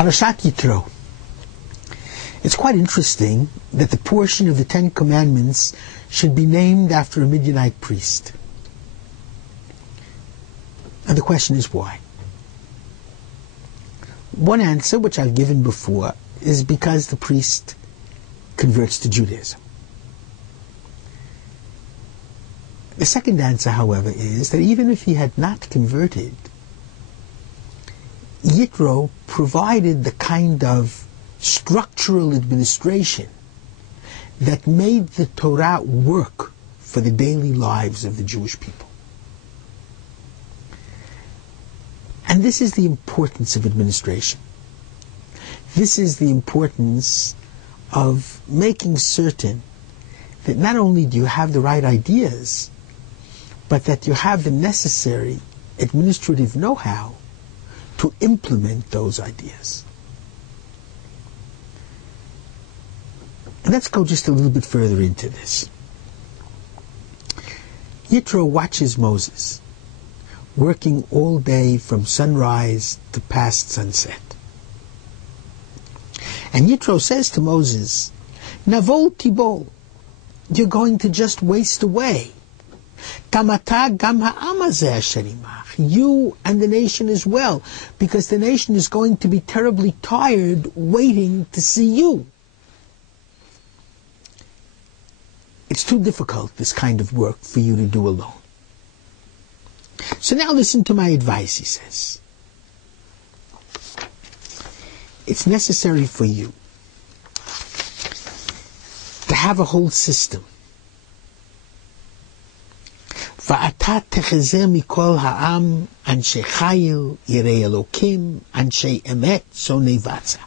Parashat Yitro. It's quite interesting that the portion of the Ten Commandments should be named after a Midianite priest. And the question is why? One answer, which I've given before, is because the priest converts to Judaism. The second answer, however, is that even if he had not converted, Yitro provided the kind of structural administration that made the Torah work for the daily lives of the Jewish people. And this is the importance of administration. This is the importance of making certain that not only do you have the right ideas, but that you have the necessary administrative know-how to implement those ideas. And let's go just a little bit further into this. Yitro watches Moses working all day from sunrise to past sunset. And Yitro says to Moses, Navol tibol, you're going to just waste away. Tamata gam ha'am hazeh asher imach, you and the nation as well, because the nation is going to be terribly tired waiting to see you. It's too difficult, this kind of work, for you to do alone. So now listen to my advice, he says. It's necessary for you to have a whole system. ואתה תחזה מכל העם, אנשי חיל, יראי אלוקים, אנשי אמת, שונאי בצע.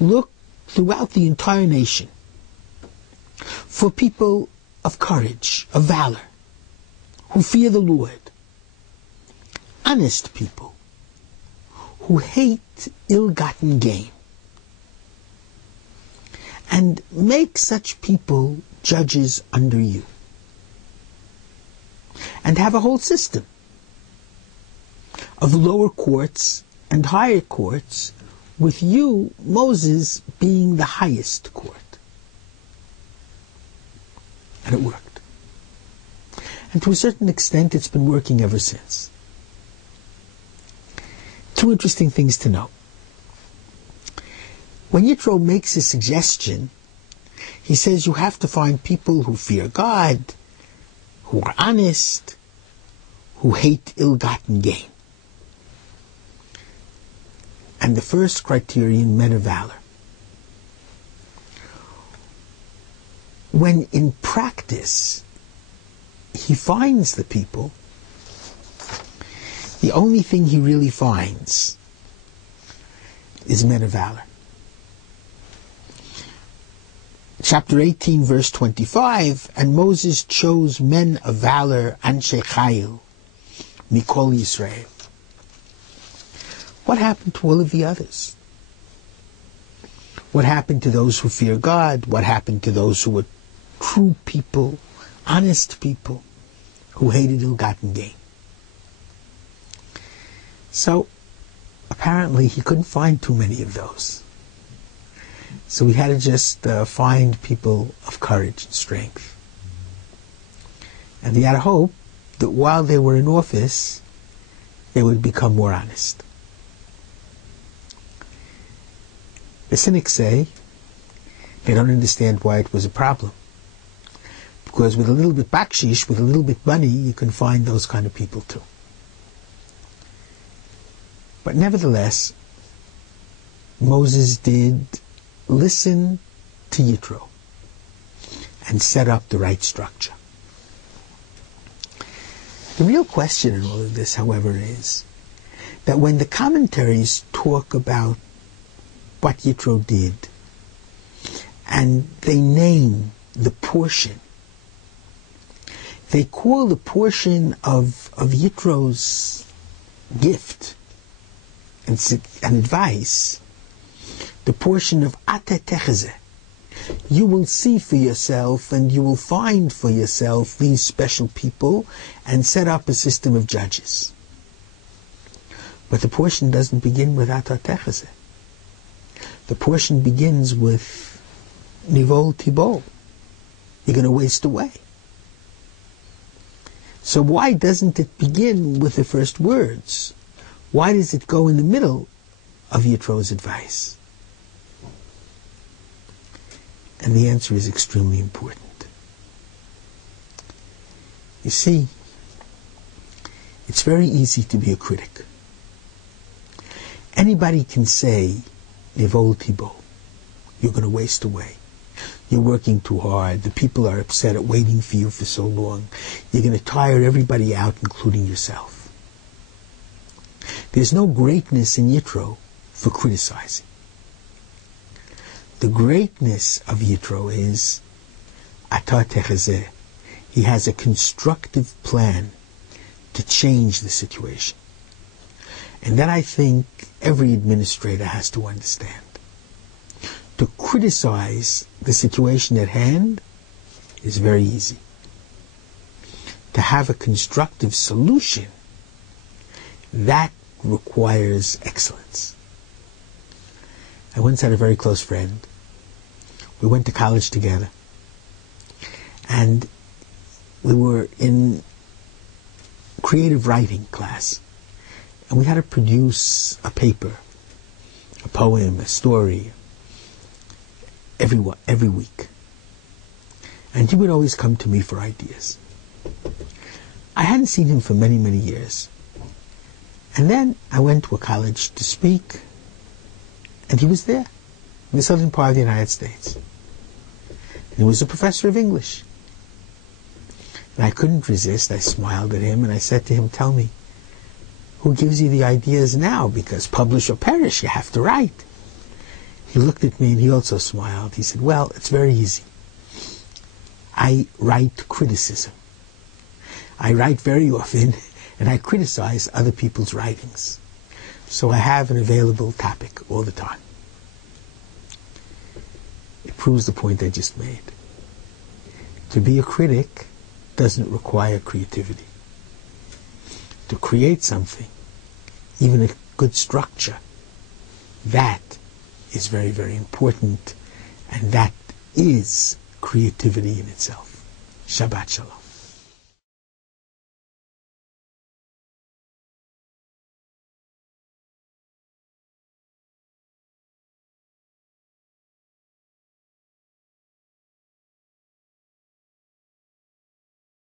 Look throughout the entire nation for people of courage, of valor, who fear the Lord, honest people, who hate ill-gotten gain, and make such people judges under you. And have a whole system of lower courts and higher courts, with you, Moses, being the highest court. And it worked. And to a certain extent, it's been working ever since. Two interesting things to know. When Yitro makes a suggestion, he says you have to find people who fear God, who are honest, who hate ill-gotten gain. And the first criterion, men of valor. When in practice he finds the people, the only thing he really finds is men of valor. Chapter 18, verse 25, and Moses chose men of valor, Anshe Chayil, Mikol Yisrael. What happened to all of the others? What happened to those who fear God? What happened to those who were true people, honest people, who hated ill-gotten gain? So, apparently he couldn't find too many of those. So we had to just find people of courage and strength. And he had a hope that while they were in office, they would become more honest. The cynics say they don't understand why it was a problem. Because with a little bit bakshish, with a little bit money, you can find those kind of people too. But nevertheless, Moses did listen to Yitro and set up the right structure. The real question in all of this, however, is that when the commentaries talk about what Yitro did and they name the portion, they call the portion of Yitro's gift and advice the portion of Ate Techeze. You will see for yourself and you will find for yourself these special people and set up a system of judges. But the portion doesn't begin with Atar Techazeh. The portion begins with Nivol Tibol. You're going to waste away. So why doesn't it begin with the first words? Why does it go in the middle of Yitro's advice? And the answer is extremely important. You see, it's very easy to be a critic. Anybody can say, Nivol Tibo, you're going to waste away. You're working too hard. The people are upset at waiting for you for so long. You're going to tire everybody out, including yourself. There's no greatness in Yitro for criticizing. The greatness of Yitro is Atar Techazeh. He has a constructive plan to change the situation. And that I think every administrator has to understand. To criticize the situation at hand is very easy. To have a constructive solution, that requires excellence. I once had a very close friend. We went to college together. And we were in creative writing class. And we had to produce a paper, a poem, a story, every week. And he would always come to me for ideas. I hadn't seen him for many, many years. And then I went to a college to speak, and he was there, in the southern part of the United States. And he was a professor of English. And I couldn't resist. I smiled at him, and I said to him, tell me, who gives you the ideas now? Because publish or perish, you have to write. He looked at me and he also smiled. He said, well, it's very easy. I write criticism. I write very often and I criticize other people's writings. So I have an available topic all the time. It proves the point I just made. To be a critic doesn't require creativity. To create something, even a good structure, that is very, very important, and that is creativity in itself. Shabbat Shalom.